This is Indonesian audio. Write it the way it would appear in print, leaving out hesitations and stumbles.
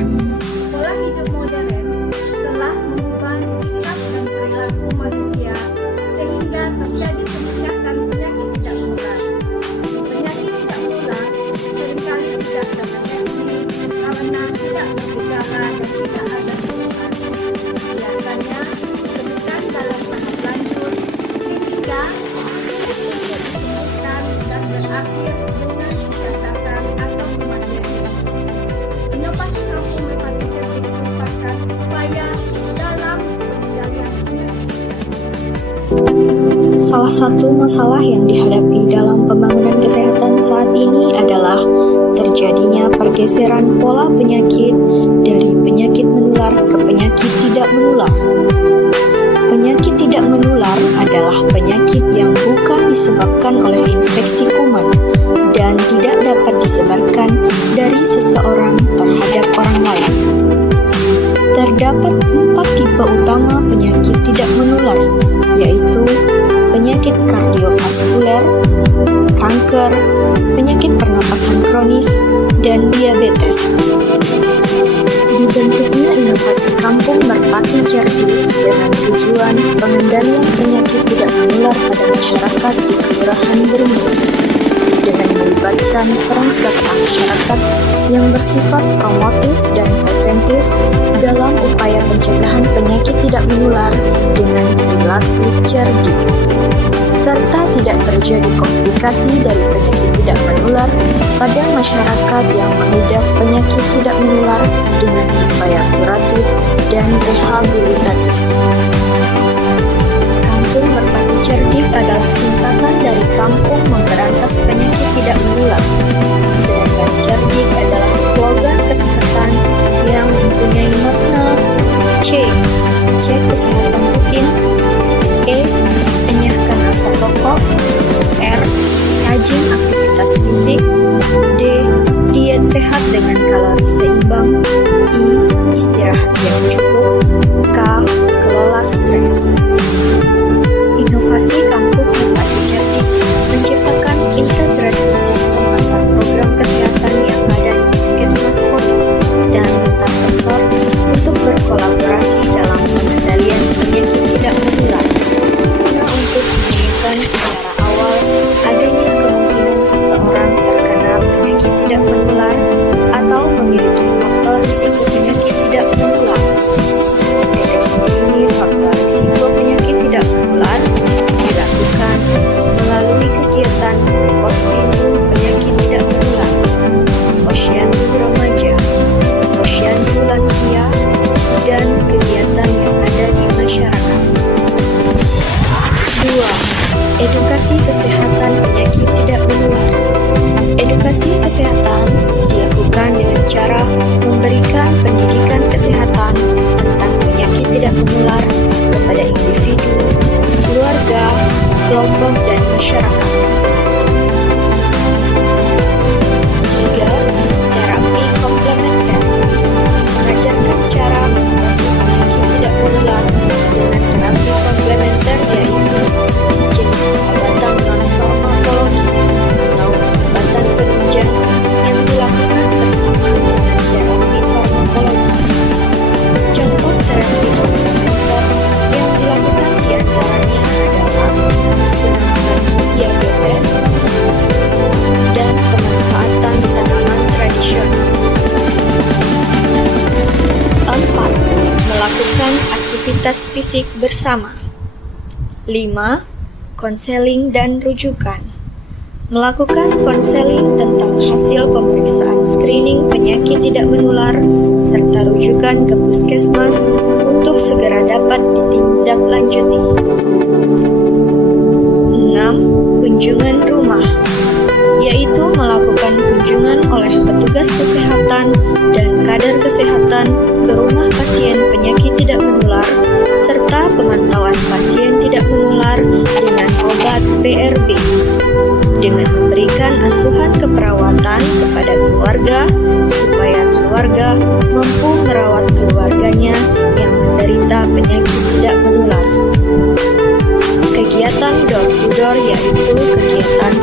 Pola hidup modern telah mengubah sikap dan perilaku manusia sehingga terjadi peningkatan penyakit tidak menular. Penyakit tidak menular seringkali tidak terdeteksi karena tidak bergejala dan tidak ada keluhan. Biasanya ditemukan dalam tahap lanjut sehingga disembuhkan dan berakhir dengan kecacatan atau kematian. Inovasi kampung merpati cerdik merupakan upaya dalam pengendalian penyakit. Salah satu masalah yang dihadapi dalam pembangunan kesehatan saat ini adalah terjadinya pergeseran pola penyakit dari penyakit menular ke penyakit tidak menular. Penyakit tidak menular adalah penyakit yang bukan disebabkan oleh infeksi kuman dan tidak dapat disebarkan dari seseorang terhadap orang lain. Terdapat 4 tipe utama penyakit tidak menular, yaitu penyakit kardiovaskuler, kanker, penyakit pernapasan kronis, dan diabetes. Dibentuknya inovasi kampung merpati cerdik dengan tujuan pengendalian penyakit tidak menular pada masyarakat di Kelurahan Bermula dengan melibatkan peran serta masyarakat yang bersifat promotif dan preventif dalam upaya pencegahan penyakit tidak menular dengan perilaku cerdik, serta tidak terjadi komplikasi dari penyakit tidak menular pada masyarakat yang mengidap penyakit tidak menular dengan upaya kuratif dan rehabilitatif. Kampung Merpati Cerdik adalah singkatan dari Kampung Memberantas Penyakit Tidak Menular, sedangkan cerdik adalah slogan kesehatan yang mempunyai makna C. Cek kesehatan rutin, E. Enyahkan rasa pokok, R. Rajin aktivitas fisik, D. Diet sehat dengan kalori seimbang, I. Istirahat yang cukup, K. Kelola stres. Inovasi Kampung Merpati Cerdik menciptakan integrasi sistem antar program kesehatan yang ada di Puskesmas Kota dan lintas sektor untuk berkolaborasi dalam pengendalian penyakit tidak menular, guna untuk menemukan secara awal adanya kemungkinan seseorang terkena penyakit tidak menular atau memiliki faktor risiko penyakit tidak menular. Deteksi dini faktor risiko penyakit tidak menular dilakukan melalui kegiatan Posyandu Penyakit Tidak Menular, Posyandu Remaja, Posyandu Lansia, dan kegiatan yang ada di masyarakat. 2. Edukasi kesehatan penyakit tidak menular. Edukasi kesehatan dilakukan dengan cara memberikan pendidikan kesehatan tentang penyakit tidak menular kepada individu, keluarga, kelompok, dan masyarakat. 3. Terapi komplementer. Mengajarkan cara mengatasi penyakit tidak menular dengan terapi komplementer, yaitu jenis pengobatan non-farmakologis atau pengobatan penunjang yang dilakukan bersama dengan terapi farmakologis. Contoh terapi komplementer yang dilakukan diantaranya adalah senam diabetes dan pemanfaatan tanaman tradisional. 4. Melakukan aktivitas fisik bersama. 5. Konseling dan rujukan. Melakukan konseling tentang hasil pemeriksaan screening penyakit tidak menular serta rujukan ke puskesmas untuk segera dapat ditindaklanjuti. 6. Kunjungan rumah, yaitu melakukan kunjungan oleh petugas kesehatan dan kader kesehatan ke rumah pasien penyakit tidak menular serta pemantauan pasien tidak menular dengan obat PRB, dengan memberikan asuhan keperawatan kepada keluarga supaya keluarga mampu merawat keluarganya yang menderita penyakit tidak menular. Kegiatan door to door, yaitu kegiatan